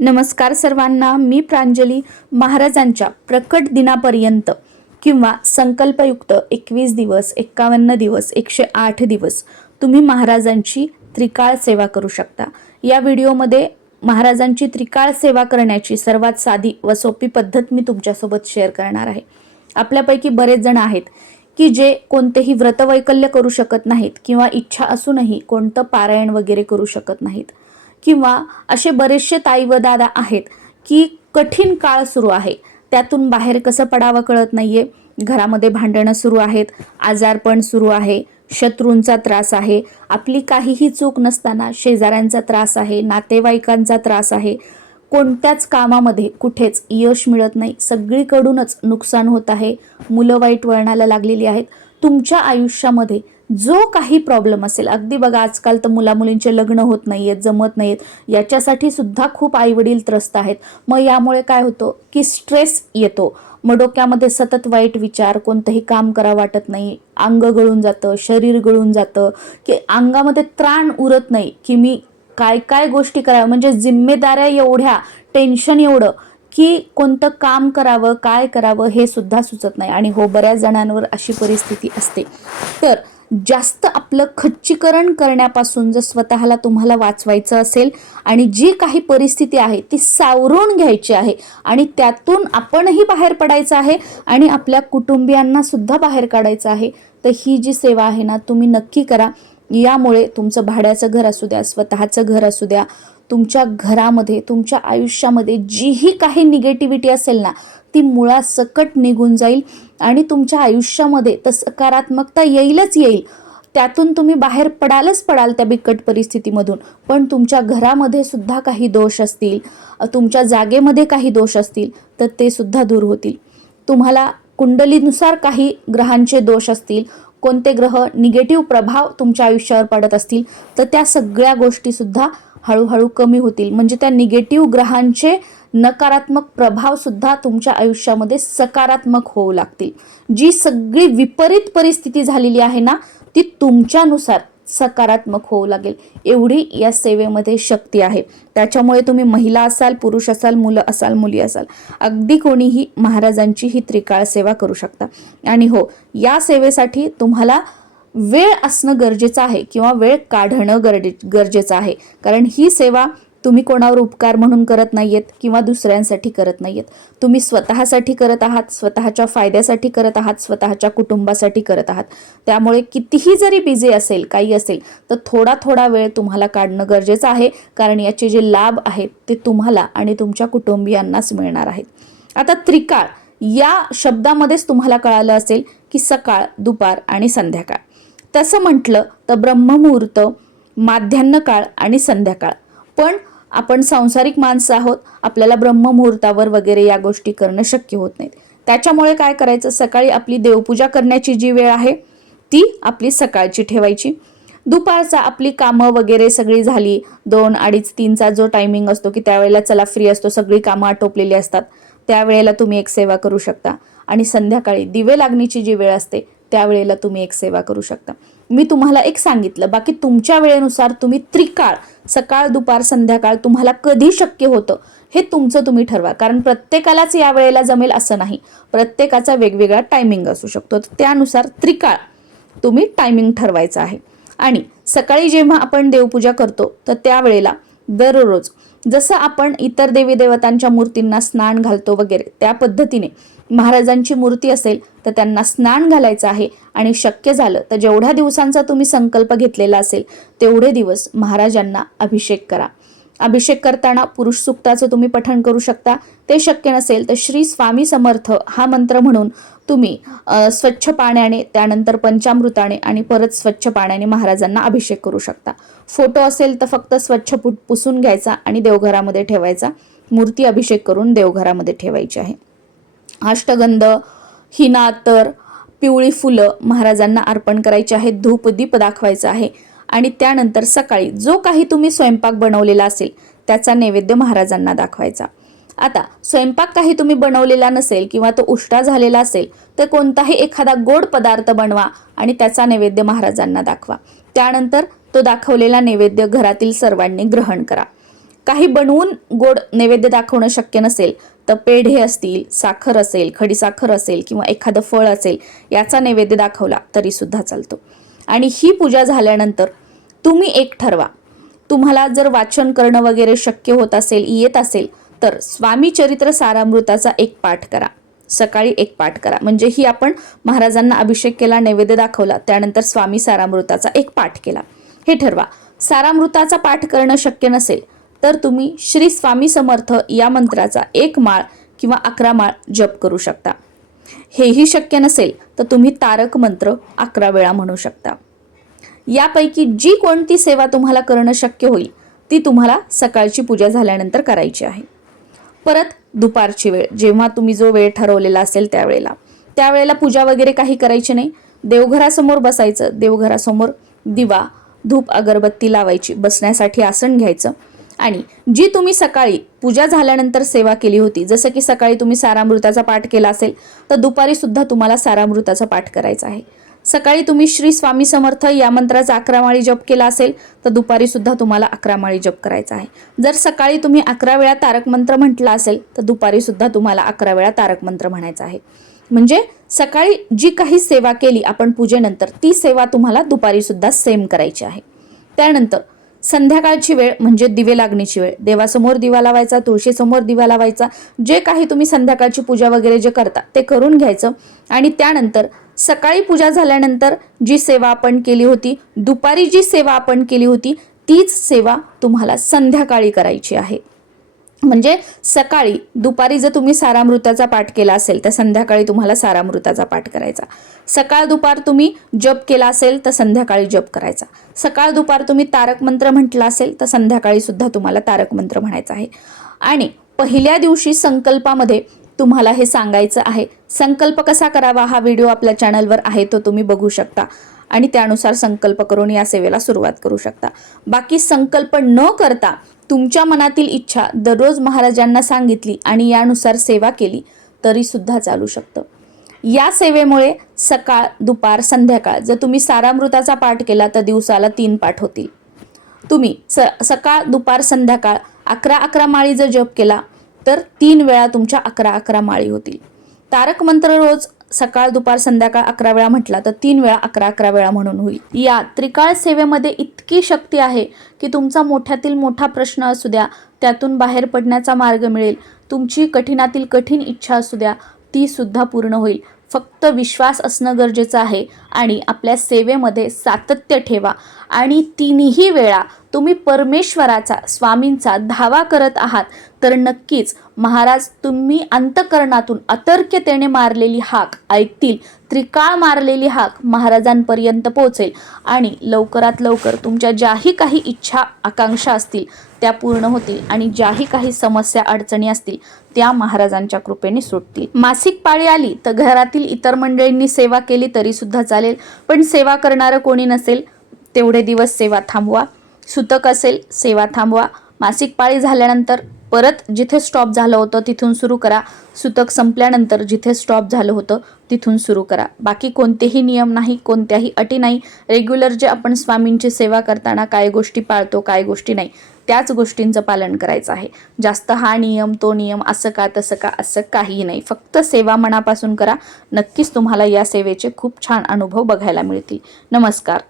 नमस्कार सर्वांना मी प्रांजली महाराजांच्या प्रकट दिनापर्यंत किंवा संकल्पयुक्त एकवीस दिवस एक्कावन्न दिवस एकशे आठ दिवस तुम्ही महाराजांची त्रिकाळ सेवा करू शकता. या व्हिडिओमध्ये महाराजांची त्रिकाळ सेवा करण्याची सर्वात साधी व सोपी पद्धत मी तुमच्यासोबत शेअर करणार आहे. आपल्यापैकी बरेच जण आहेत की जे कोणतेही व्रतवैकल्य करू शकत नाहीत किंवा इच्छा असूनही कोणतं पारायण वगैरे करू शकत नाहीत. किंवा असे बरेचसे ताई व दादा आहेत की कठीण काळ सुरू आहे. त्यातून बाहेर कसं पडावं कळत नाहीये. घरामध्ये भांडणं सुरू आहेत. आजारपण सुरू आहे. शत्रूंचा त्रास आहे. आपली काहीही चूक नसताना शेजाऱ्यांचा त्रास आहे. नातेवाईकांचा त्रास आहे. कोणत्याच कामामध्ये कुठेच यश मिळत नाही. सगळीकडूनच नुकसान होत आहे. मुलं वाईट वळणाला लागलेली आहेत. तुमच्या आयुष्यामध्ये जो काही प्रॉब्लेम असेल अगदी बघा आजकाल तर मुलामुलींचे लग्न होत नाही आहेत जमत नाहीत याच्यासाठी सुद्धा खूप आईवडील त्रस्त आहेत. मग यामुळे काय होतं की स्ट्रेस येतो. मग डोक्यामध्ये सतत वाईट विचार कोणतंही काम करा वाटत नाही अंग गळून जातं शरीर गळून जातं की अंगामध्ये त्राण उरत नाही की मी काय काय गोष्टी कराव्या म्हणजे जिम्मेदाऱ्या एवढ्या टेन्शन एवढं की कोणतं काम करावं काय करावं हे सुद्धा सुचत नाही. आणि हो बऱ्याच जणांवर अशी परिस्थिती असते. तर जास्त आपलं खच्चीकरण करण्यापासून जर स्वतःला तुम्हाला वाचवायचं असेल आणि जी काही परिस्थिती आहे ती सावरून घ्यायची आहे आणि त्यातून आपणही बाहेर पडायचं आहे आणि आपल्या कुटुंबियांना सुद्धा बाहेर काढायचं आहे तर ही जी सेवा आहे ना तुम्ही नक्की करा. यामुळे तुमचं भाड्याचं घर असू द्या स्वतःचं घर असू द्या तुमच्या घरामध्ये तुमच्या आयुष्यामध्ये जीही काही निगेटिव्हिटी असेल ना ती मुळासकट निघून जाईल आणि तुमच्या आयुष्यामध्ये तर सकारात्मकता येईलच येईल. त्यातून तुम्ही बाहेर पडालच पडाल त्या बिकट परिस्थितीमधून. पण तुमच्या घरामध्ये सुद्धा काही दोष असतील तुमच्या जागेमध्ये काही दोष असतील तर ते सुद्धा दूर होतील. तुम्हाला कुंडलीनुसार काही ग्रहांचे दोष असतील कोणते ग्रह निगेटिव्ह प्रभाव तुमच्या आयुष्यावर पडत असतील तर त्या सगळ्या गोष्टी सुद्धा हळूहळू कमी होतील. म्हणजे त्या निगेटिव्ह ग्रहांचे नकारात्मक प्रभाव सुद्धा तुमच्या आयुष्यामध्ये सकारात्मक होऊ लागतील. जी सगळी विपरीत परिस्थिती झालेली आहे ना ती तुमच्यानुसार सकारात्मक होऊ लागेल. एवढी या सेवेमध्ये शक्ती आहे. त्याच्यामुळे तुम्ही महिला असाल पुरुष असाल मुलं असाल मुली असाल अगदी कोणीही महाराजांची ही त्रिकाळ सेवा करू शकता. आणि हो या सेवेसाठी तुम्हाला वेळ असणं गरजेचं आहे किंवा वेळ काढणं गरजे गरजेचं आहे. कारण ही सेवा तुम्ही कोणावर उपकार म्हणून करत नाहीयेत किंवा दुसऱ्यांसाठी करत नाहीयेत. तुम्ही स्वतःसाठी करत आहात स्वतःच्या फायद्यासाठी करत आहात स्वतःच्या कुटुंबासाठी करत आहात. त्यामुळे कितीही जरी बिझी असेल काही असेल तर थोडा थोडा वेळ तुम्हाला काढणं गरजेचं आहे. कारण याचे जे लाभ आहेत ते तुम्हाला आणि तुमच्या कुटुंबियांनाच मिळणार आहेत. आता त्रिकाळ या शब्दामध्येच तुम्हाला कळालं असेल की सकाळ दुपार आणि संध्याकाळ. तसं म्हटलं तर ब्रह्ममुहूर्त माध्यान्ह काळ आणि संध्याकाळ. पण आपण सांसारिक माणसं आहोत आपल्याला ब्रह्ममुहूर्तावर वगैरे या गोष्टी करणं शक्य होत नाहीत. त्याच्यामुळे काय करायचं? सकाळी आपली देवपूजा करण्याची जी वेळ आहे ती आपली सकाळची ठेवायची. दुपारचा आपली कामं वगैरे सगळी झाली दोन अडीच तीनचा जो टायमिंग असतो की त्यावेळेला चला फ्री असतो सगळी कामं आटोपलेली असतात त्यावेळेला तुम्ही एक सेवा करू शकता. आणि संध्याकाळी दिवे लागणीची जी वेळ असते त्यावेळेला तुम्ही एक सेवा करू शकता. मी तुम्हाला एक सांगितलं बाकी तुमच्या वेळेनुसार तुम्ही त्रिकाळ सकाळ दुपार संध्याकाळ तुम्हाला कधी शक्य होतं हे तुमचं तुम्ही ठरवा. कारण प्रत्येकालाच या वेळेला जमेल असं नाही. प्रत्येकाचा वेगवेगळा टायमिंग असू शकतो. त्यानुसार त्रिकाळ तुम्ही टायमिंग ठरवायचं आहे. आणि सकाळी जेव्हा आपण देवपूजा करतो तर त्यावेळेला दररोज जसं आपण इतर देवी देवतांच्या मूर्तींना स्नान घालतो वगैरे त्या पद्धतीने महाराजांची मूर्ती असेल तर त्यांना स्नान घालायचं आहे. आणि शक्य झालं तर जेवढ्या दिवसांचा तुम्ही संकल्प घेतलेला असेल तेवढे दिवस महाराजांना अभिषेक करा. अभिषेक करताना पुरुष सुक्ताचं तुम्ही पठण करू शकता. ते शक्य नसेल तर श्री स्वामी समर्थ हा मंत्र म्हणून तुम्ही स्वच्छ पाण्याने त्यानंतर पंचामृताने आणि परत स्वच्छ पाण्याने महाराजांना अभिषेक करू शकता. फोटो असेल तर फक्त स्वच्छ पुट पुसून घ्यायचा आणि देवघरामध्ये ठेवायचा. मूर्ती अभिषेक करून देवघरामध्ये ठेवायची आहे. अष्टगंध हिना तर पिवळी फुलं महाराजांना अर्पण करायची आहेत धूप दीप आहे. आणि त्यानंतर सकाळी जो काही तुम्ही स्वयंपाक बनवलेला असेल त्याचा नैवेद्य महाराजांना दाखवायचा. आता स्वयंपाक काही तुम्ही बनवलेला नसेल किंवा तो उष्टा झालेला असेल तर कोणताही एखादा गोड पदार्थ बनवा आणि त्याचा नैवेद्य महाराजांना दाखवा. त्यानंतर तो दाखवलेला नैवेद्य घरातील सर्वांनी ग्रहण करा. काही बनवून गोड नैवेद्य दाखवणं शक्य नसेल तर पेढे असतील साखर असेल खडीसाखर असेल किंवा एखादं फळ असेल याचा नैवेद्य दाखवला तरी सुद्धा चालतो. आणि ही पूजा झाल्यानंतर तुम्ही एक ठरवा. तुम्हाला जर वाचन करणं वगैरे शक्य होत असेल येत असेल तर स्वामी चरित्र सारामृताचा एक पाठ करा. सकाळी एक पाठ करा. म्हणजे ही आपण महाराजांना अभिषेक केला नैवेद्य दाखवला त्यानंतर स्वामी सारामृताचा एक पाठ केला. हे ठरवा. सारामृताचा पाठ करणं शक्य नसेल तर तुम्ही श्री स्वामी समर्थ या मंत्राचा एक माळ किंवा अकरा माळ जप करू शकता. हेही शक्य नसेल तर तुम्ही तारक मंत्र अकरा वेळा म्हणू शकता. यापैकी जी कोणती सेवा तुम्हाला करणं शक्य होईल ती तुम्हाला सकाळची पूजा झाल्यानंतर करायची आहे. परत दुपारची वेळ जेव्हा तुम्ही जो वेळ ठरवलेला असेल त्यावेळेला. त्यावेळेला पूजा वगैरे काही करायची नाही. देवघरासमोर बसायचं. देवघरासमोर दिवा धूप अगरबत्ती लावायची. बसण्यासाठी आसन घ्यायचं. आणि जी तुम्ही सकाळी पूजा झाल्यानंतर सेवा केली होती जसं की सकाळी तुम्ही सारामृताचा पाठ केला असेल तर दुपारी सुद्धा तुम्हाला सारामृताचा पाठ करायचा आहे. सकाळी तुम्ही श्री स्वामी समर्थ या मंत्राचा अकरा माळी जप केला असेल तर दुपारी सुद्धा तुम्हाला अकरा माळी जप करायचा आहे. जर सकाळी तुम्ही अकरा वेळा तारक मंत्र म्हटला असेल तर दुपारी सुद्धा तुम्हाला अकरा वेळा तारक मंत्र म्हणायचा आहे. म्हणजे सकाळी जी काही सेवा केली आपण पूजेनंतर ती सेवा तुम्हाला दुपारी सुद्धा सेम करायची आहे. त्यानंतर संध्याकाळची वेळ म्हणजे दिवे लागण्याची वेळ. देवासमोर दिवा लावायचा तुळशीसमोर दिवा लावायचा जे काही तुम्ही संध्याकाळची पूजा वगैरे जे करता ते करून घ्यायचं. आणि त्यानंतर सकाळी पूजा झाल्यानंतर जी सेवा आपण केली होती दुपारी जी सेवा आपण केली होती तीच सेवा तुम्हाला संध्याकाळी करायची आहे. म्हणजे सकाळी दुपारी जर तुम्ही सारामृताचा पाठ केला असेल तर संध्याकाळी तुम्हाला सारामृताचा पाठ करायचा. सकाळ दुपार तुम्ही जप केला असेल तर संध्याकाळी जप करायचा. सकाळ दुपार तुम्ही तारक मंत्र म्हटला असेल तर संध्याकाळी सुद्धा तुम्हाला तारक मंत्र म्हणायचा आहे. आणि पहिल्या दिवशी संकल्पामध्ये तुम्हाला हे सांगायचं आहे संकल्प कसा करावा हा व्हिडिओ आपल्या चॅनलवर आहे तो तुम्ही बघू शकता. आणि त्यानुसार संकल्प करून या सेवेला सुरुवात करू शकता. बाकी संकल्प न करता तुमच्या मनातील इच्छा दररोज महाराजांना सांगितली आणि यानुसार सेवा केली तरी सुद्धा चालू शकतं. या सेवेमुळे सकाळ दुपार संध्याकाळ जर तुम्ही सारामृताचा पाठ केला तर दिवसाला तीन पाठ होतील. तुम्ही स सकाळ दुपार संध्याकाळ अकरा अकरा माळी जर जप केला तर तीन वेळा तुमच्या अकरा अकरा माळी होतील. तारक मंत्र रोज सकाळ दुपार संध्याकाळ अकरा वेळा म्हटला तर तीन वेळा अकरा अकरा वेळा म्हणून होईल. या त्रिकाळ सेवेमध्ये इतकी शक्ती आहे की तुमचा मोठ्यातील मोठा प्रश्न असू द्या त्यातून बाहेर पडण्याचा मार्ग मिळेल. तुमची कठीणातील कठीण इच्छा असू द्या ती सुद्धा पूर्ण होईल. फक्त विश्वास असणं गरजेचं आहे आणि आपल्या सेवेमध्ये सातत्य ठेवा आणि तिन्ही वेळा तुम्ही परमेश्वराचा स्वामींचा धावा करत आहात तर नक्कीच महाराज तुम्ही अंतकरणातून अतर्क्यतेने मारलेली हाक ऐकतील त्रिकाळ मारलेली हाक महाराजांपर्यंत पोहोचेल आणि लवकरात लवकर तुमच्या ज्याही काही इच्छा आकांक्षा असतील त्या पूर्ण होतील आणि ज्याही काही समस्या अडचणी असतील त्या महाराजांच्या कृपेने सुटतील. मासिक पाळी आली तर घरातील इतर मंडळींनी सेवा केली तरी सुद्धा चालेल पण सेवा करणारं कोणी नसेल तेवढे दिवस सेवा थांबवा. सुतक असेल सेवा थांबवा. मासिक पाळी झाल्यानंतर परत जिथे स्टॉप झालं होतं तिथून सुरू करा. सुतक संपल्यानंतर जिथे स्टॉप झालं होतं तिथून सुरू करा. बाकी कोणतेही नियम नाही कोणत्याही अटी नाही. रेग्युलर जे आपण स्वामींची सेवा करताना काय गोष्टी पाळतो काय गोष्टी नाही त्याच गोष्टींचं पालन करायचं आहे. जास्त हा नियम तो नियम असं का तसं का असं काहीही नाही. फक्त सेवा मनापासून करा. नक्कीच तुम्हाला या सेवेचे खूप छान अनुभव बघायला मिळतील. नमस्कार.